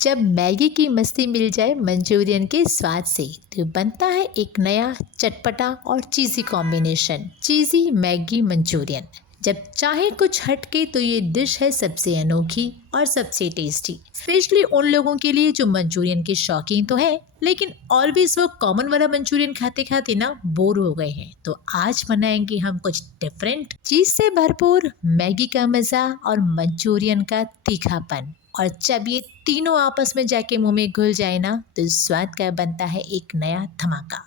जब मैगी की मस्ती मिल जाए मंचूरियन के स्वाद से तो बनता है एक नया चटपटा और चीज़ी कॉम्बिनेशन, चीज़ी मैगी मंचूरियन। जब चाहे कुछ हटके तो ये डिश है सबसे अनोखी और सबसे टेस्टी, स्पेशली उन लोगों के लिए जो मंचूरियन के शौकीन तो हैं लेकिन ऑलवेज वो कॉमन वाला मंचूरियन खाते खाते ना बोर हो गए हैं। तो आज बनाएंगे हम कुछ डिफरेंट, चीज़ से भरपूर मैगी का मज़ा और मंचूरियन का तीखापन। और जब ये तीनों आपस में जाके मुंह में घुल जाए ना तो स्वाद का बनता है एक नया धमाका।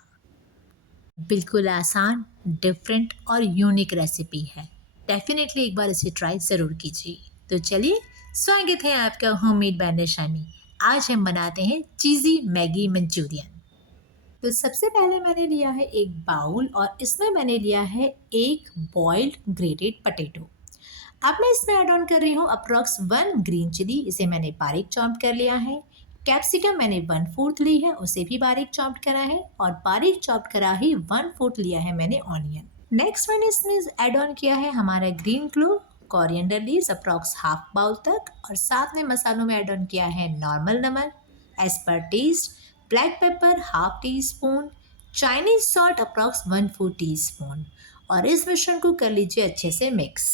बिल्कुल आसान, डिफरेंट और यूनिक रेसिपी है। डेफिनेटली एक बार इसे ट्राई ज़रूर कीजिए। तो चलिए, स्वागत है आपका होममेड बाय निशानी। आज हम बनाते हैं चीज़ी मैगी मंचूरियन। तो सबसे पहले मैंने लिया है एक बाउल और इसमें मैंने लिया है एक बॉइल्ड ग्रेटेड पटेटो। अब मैं इसमें ऐड ऑन कर रही हूँ अप्रॉक्स 1 ग्रीन चिली, इसे मैंने बारीक चॉप्ड कर लिया है। कैप्सिकम मैंने 1/4 ली है, उसे भी बारीक चॉप्ड करा है। और बारीक चॉप्ड करा ही 1/4 लिया है मैंने ऑनियन। नेक्स्ट मैंने इसमें ऐड ऑन किया है हमारा green clove, coriander leaves approx half bowl तक। और साथ में मसालों में ऐड ऑन किया है नॉर्मल नमक as per taste, black pepper half टी स्पून, चाइनीज सॉल्ट अप्रॉक्स 1/4 टी स्पून। और इस मिश्रण को कर लीजिए अच्छे से मिक्स।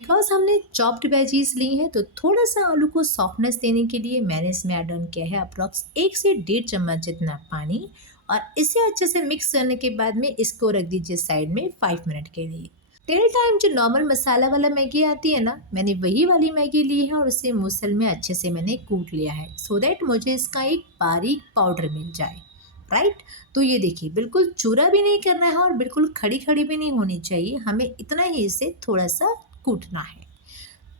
बिकॉज हमने चॉप्ड वेजीज ली हैं तो थोड़ा सा आलू को सॉफ्टनेस देने के लिए मैंने इसमें ऐड ऑन किया है अप्रॉक्स 1 से 1.5 चम्मच जितना पानी। और इसे अच्छे से मिक्स करने के बाद में इसको रख दीजिए साइड में 5 मिनट के लिए। टिल टाइम जो नॉर्मल मसाला वाला मैगी आती है ना, मैंने वही वाली मैगी ली है और उसे मूसल में अच्छे से मैंने कूट लिया है सो दैट मुझे इसका एक बारीक पाउडर मिल जाए। राइट, तो ये देखिए बिल्कुल चूरा भी नहीं करना है और बिल्कुल खड़ी खड़ी भी नहीं होनी चाहिए, हमें इतना ही इसे थोड़ा सा कूटना है।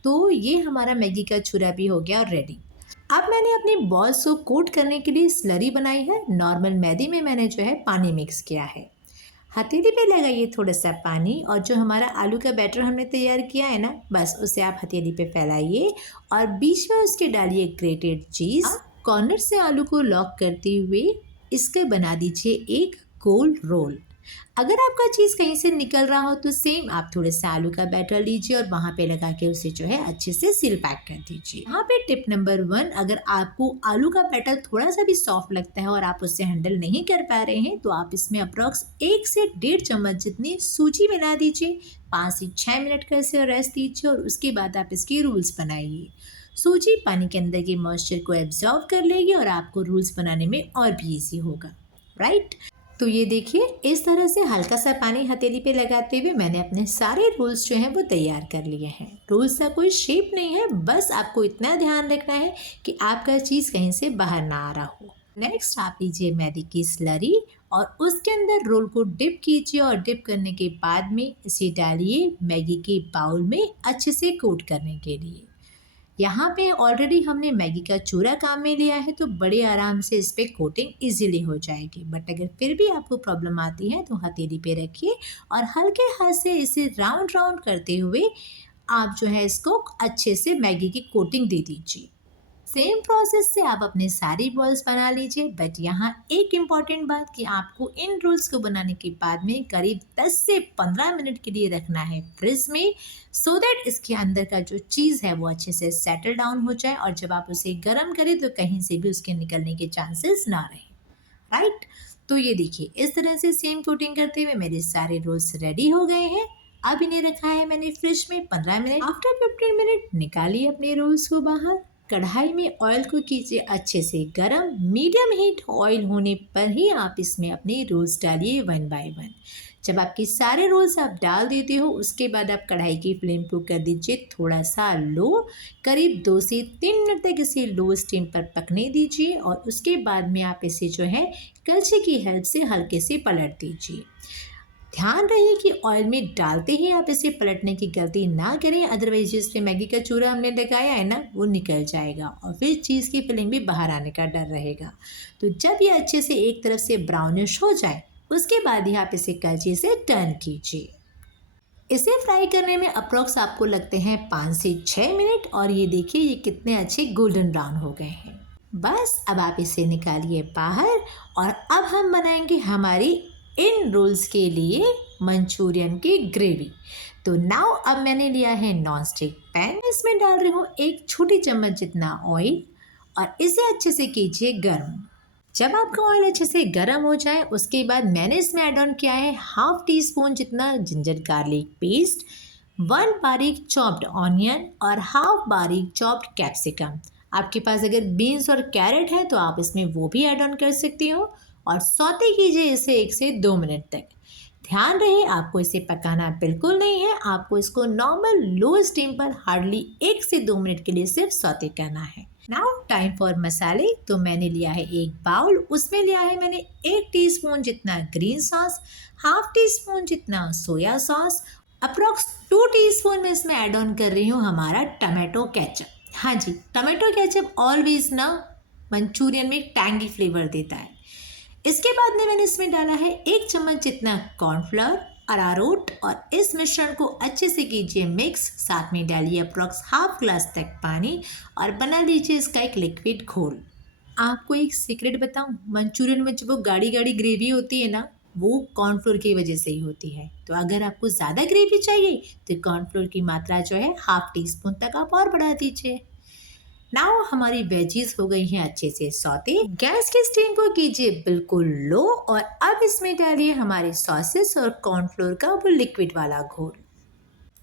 तो ये हमारा मैगी का छुरा भी हो गया रेडी। अब मैंने अपनी बॉल्स को कोट करने के लिए स्लरी बनाई है। नॉर्मल मैदे में मैंने जो है पानी मिक्स किया है। हथेली पे लगाइए थोड़ा सा पानी और जो हमारा आलू का बैटर हमने तैयार किया है ना, बस उसे आप हथेली पे फैलाइए और बीच में उसके डालिए ग्रेटेड चीज़। कॉर्नर से आलू को लॉक करते हुए इसके बना दीजिए एक गोल रोल। अगर आपका चीज़ कहीं से निकल रहा हो तो सेम आप थोड़े से आलू का बैटर लीजिए और वहाँ पे लगा के उसे जो है अच्छे से सील पैक कर दीजिए। यहाँ पे टिप नंबर 1, अगर आपको आलू का बैटर थोड़ा सा भी सॉफ्ट लगता है और आप उससे हैंडल नहीं कर पा रहे हैं तो आप इसमें अप्रॉक्स 1 से 1.5 चम्मच जितनी सूजी मिला दीजिए। 5 से 6 मिनट का इसे रेस्ट दीजिए और उसके बाद आप इसके रूल्स बनाइए। सूजी पानी के अंदर के मॉइस्चर को एब्जॉर्व कर लेगी और आपको रूल्स बनाने में और भी ईजी होगा। राइट, तो ये देखिए इस तरह से हल्का सा पानी हथेली पे लगाते हुए मैंने अपने सारे रोल्स जो हैं वो तैयार कर लिए हैं। रोल्स का कोई शेप नहीं है, बस आपको इतना ध्यान रखना है कि आपका चीज़ कहीं से बाहर ना आ रहा हो। नेक्स्ट आप लीजिए मैदे की स्लरी और उसके अंदर रोल को डिप कीजिए और डिप करने के बाद में इसे डालिए मैगी के बाउल में अच्छे से कोट करने के लिए। यहाँ पे ऑलरेडी हमने मैगी का चूरा काम में लिया है तो बड़े आराम से इस पर कोटिंग इजीली हो जाएगी। बट अगर फिर भी आपको प्रॉब्लम आती है तो हथेली पे रखिए और हल्के हाथ से इसे राउंड राउंड करते हुए आप जो है इसको अच्छे से मैगी की कोटिंग दे दीजिए। सेम प्रोसेस से आप अपने सारी बॉल्स बना लीजिए। बट यहाँ एक इम्पॉर्टेंट बात कि आपको इन रोल्स को बनाने के बाद में करीब 10 से 15 मिनट के लिए रखना है फ्रिज में सो दैट इसके अंदर का जो चीज़ है वो अच्छे से सेटल डाउन हो जाए और जब आप उसे गर्म करें तो कहीं से भी उसके निकलने के चांसेस ना रहें। राइट, तो ये देखिए इस तरह से सेम कोटिंग करते हुए मेरे सारे रोल्स रेडी हो गए हैं। अब इन्हें रखा है मैंने फ्रिज में 15 मिनट। आफ्टर 15 मिनट निकालिए अपने रोल्स को बाहर। कढ़ाई में ऑयल को कीजिए अच्छे से गरम। मीडियम हीट ऑयल होने पर ही आप इसमें अपने रोल्स डालिए 1 बाय 1। जब आपके सारे रोल्स आप डाल देते हो उसके बाद आप कढ़ाई की फ्लेम को कर दीजिए थोड़ा सा लो। करीब 2 से 3 मिनट तक इसे लो स्टीम पर पकने दीजिए और उसके बाद में आप इसे जो है कलछी की हेल्प से हल्के से पलट दीजिए। ध्यान रहे कि ऑयल में डालते ही आप इसे पलटने की गलती ना करें, अदरवाइज जिस पे मैगी का चूरा हमने लगाया है ना वो निकल जाएगा और फिर चीज़ की फिलिंग भी बाहर आने का डर रहेगा। तो जब ये अच्छे से एक तरफ से ब्राउनिश हो जाए उसके बाद ही आप इसे कलछी से टर्न कीजिए। इसे फ्राई करने में अप्रॉक्स आपको लगते हैं 5 से 6 मिनट और ये देखिए ये कितने अच्छे गोल्डन ब्राउन हो गए हैं। बस अब आप इसे निकालिए बाहर और अब हम बनाएंगे हमारी इन रोल्स के लिए मंचूरियन की ग्रेवी। तो नाउ अब मैंने लिया है नॉन स्टिक पैन, इसमें डाल रही हूँ 1 छोटी चम्मच जितना ऑयल और इसे अच्छे से कीजिए गर्म। जब आपका ऑयल अच्छे से गर्म हो जाए उसके बाद मैंने इसमें ऐड ऑन किया है हाफ टी स्पून जितना जिंजर गार्लिक पेस्ट, 1 बारीक चॉप्ड ऑनियन और हाफ बारीक चॉप्ड कैप्सिकम। आपके पास अगर बीन्स और कैरेट है तो आप इसमें वो भी ऐड ऑन कर सकती हो और सौते कीजिए इसे 1 से 2 मिनट तक। ध्यान रहे आपको इसे पकाना बिल्कुल नहीं है, आपको इसको नॉर्मल लो स्टीम पर हार्डली 1 से 2 मिनट के लिए सिर्फ सौते करना है। नाउ टाइम फॉर मसाले। तो मैंने लिया है एक बाउल, उसमें लिया है मैंने 1 टीस्पून जितना ग्रीन सॉस, हाफ टी स्पून जितना सोया सॉस, अप्रॉक्स 2 टीस्पून में इसमें ऐड ऑन कर रही हूँ हमारा टमाटो केचप। हाँ जी, टमाटो केचप ऑलवेज ना मंचूरियन में एक टैंगी फ्लेवर देता है। इसके बाद में मैंने इसमें डाला है 1 चम्मच जितना कॉर्नफ्लोर, अरारोट और इस मिश्रण को अच्छे से कीजिए मिक्स। साथ में डालिए अप्रॉक्स हाफ ग्लास तक पानी और बना लीजिए इसका एक लिक्विड घोल। आपको एक सीक्रेट बताऊं, मंचूरियन में जो वो गाढ़ी गाढ़ी ग्रेवी होती है ना, वो कॉर्नफ्लोर की वजह से ही होती है। तो अगर आपको ज़्यादा ग्रेवी चाहिए तो कॉर्नफ्लोर की मात्रा जो है हाफ टी स्पून तक आप और बढ़ा दीजिए। नाउ हमारी वेजीज हो गई हैं अच्छे से सौते। गैस की स्टीम को कीजिए बिल्कुल लो और अब इसमें डालिए हमारे सॉसेस और कॉर्नफ्लोर का वो लिक्विड वाला घोल।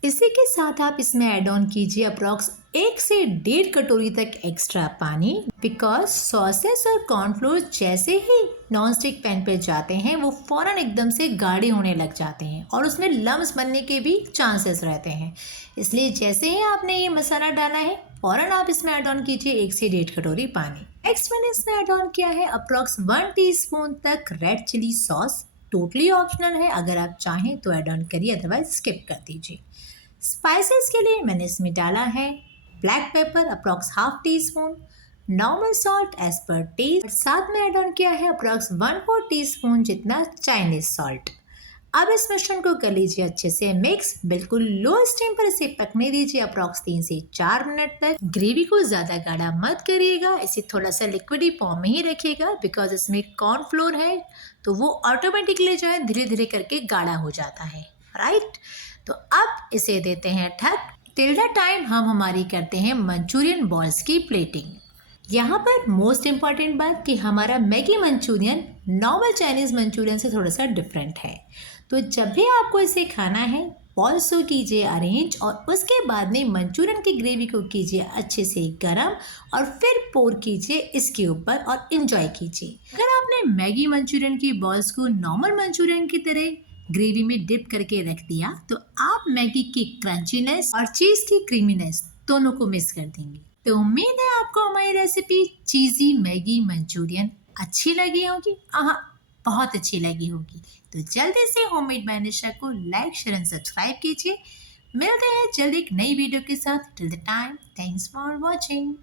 इसी के साथ आप इसमें ऐड ऑन कीजिए अप्रॉक्स 1 से 1.5 कटोरी तक एक्स्ट्रा पानी, बिकॉज सॉसेस और कॉर्नफ्लोर जैसे ही नॉन स्टिक पैन पे जाते हैं वो फ़ौरन एकदम से गाढ़े होने लग जाते हैं और उसमें लम्स बनने के भी चांसेस रहते हैं। इसलिए जैसे ही आपने ये मसाला डाला है फ़ौरन आप इसमें ऐड ऑन कीजिए 1 से 1.5 कटोरी पानी। नेक्स्ट मैंने इसमें ऐड ऑन किया है अप्रॉक्स 1 टीस्पून तक red chilli sauce. Totally optional है, अगर आप चाहें तो ऐड ऑन करिए, अदरवाइज स्किप कर दीजिए। स्पाइसेस के लिए मैंने इसमें डाला है ब्लैक पेपर अप्रॉक्स हाफ टी स्पून, normal salt as per taste, साथ में ऐड ऑन किया है अप्रॉक्स 1/4 टीस्पून जितना चाइनीज सॉल्ट। अब इस मिश्रण को कर लीजिए अच्छे से मिक्स। बिल्कुल लो स्टीम पर इसे पकने दीजिए अप्रॉक्स 3 से 4 मिनट तक। ग्रेवी को ज़्यादा गाढ़ा मत करिएगा, इसे थोड़ा सा लिक्विडी फॉर्म में ही रखिएगा, बिकॉज इसमें कॉर्नफ्लोर है तो वो ऑटोमेटिकली जो है धीरे धीरे करके गाढ़ा हो जाता है, राइट। तो अब इसे देते हैं ढक। टिल द टाइम हम हमारी करते हैं मंचूरियन बॉल्स की प्लेटिंग। यहाँ पर मोस्ट इम्पॉर्टेंट बात कि हमारा Maggi Manchurian normal Chinese Manchurian से थोड़ा सा डिफरेंट है। तो जब भी आपको इसे खाना है बॉल्स को कीजिए अरेंज और उसके बाद में मंचूरियन की ग्रेवी को कीजिए अच्छे से गरम और फिर पोर कीजिए इसके ऊपर और इन्जॉय कीजिए। अगर आपने मैगी मंचूरियन की बॉल्स को नॉर्मल मंचूरियन की तरह ग्रेवी में डिप करके रख दिया तो आप मैगी की क्रंचीनेस और चीज़ की क्रीमीनेस दोनों को मिस कर देंगे। तो उम्मीद है आपको हमारी रेसिपी चीज़ी मैगी मंचूरियन अच्छी लगी होगी। हाँ, बहुत अच्छी लगी होगी। तो जल्दी से होममेड बाय निशा को लाइक शेयर एंड सब्सक्राइब कीजिए। मिलते हैं जल्द एक नई वीडियो के साथ। Till the time, thanks for watching.